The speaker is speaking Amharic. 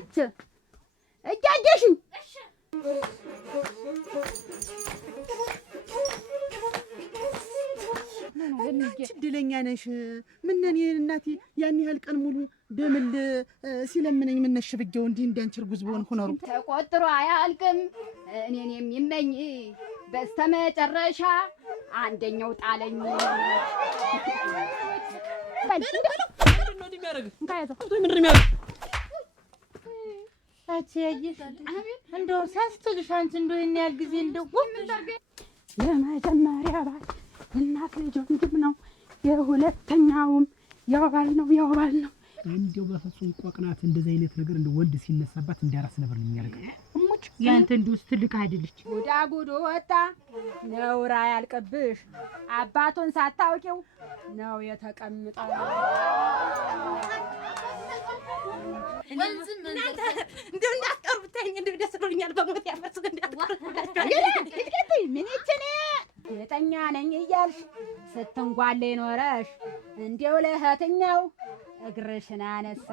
አች እጃጀሽኝ እድለኛ ነሽ። ምነን እናቴ ያን ያህል ቀን ሙሉ ደምል ሲለምነኝ ምነሽ ብጌው እንዲህ እንዳንቺ እርጉዝ በሆን ሆነሩ ተቆጥሮ አያልቅም። እኔን የሚመኝ በስተመጨረሻ አንደኛው ጣለኝ። እንደው ሳስትልሽ አንቺ እንደው ይሄን ያህል ጊዜ እንደው የመጀመሪያ ባል እናት ልጅ ወንድም ነው። የሁለተኛውም ያው ባል ነው። እንደው በፍጹም ቆቅናት እንደዚህ አይነት ነገር እንደው ወንድ ሲነሳባት እንዲያራስ ነበር የሚያደርገው። እሙጭ ያንተ እንደው ትልቅ አይደለች። ጉዳጉዱ ወጣ ነውራ ያልቀብሽ አባቱን ሳታውቂው ነው የተቀምጠው። እናንተ እንደው እንዳትቀርቡኝ እንደው ደስ ብሎኛል። በሞት ያፈስኩ ምን ይችኔ የጠኛ ነኝ እያልሽ ስትንጓሌ ኖረሽ እንዲው ለእህትኛው እግርሽን አነሳ።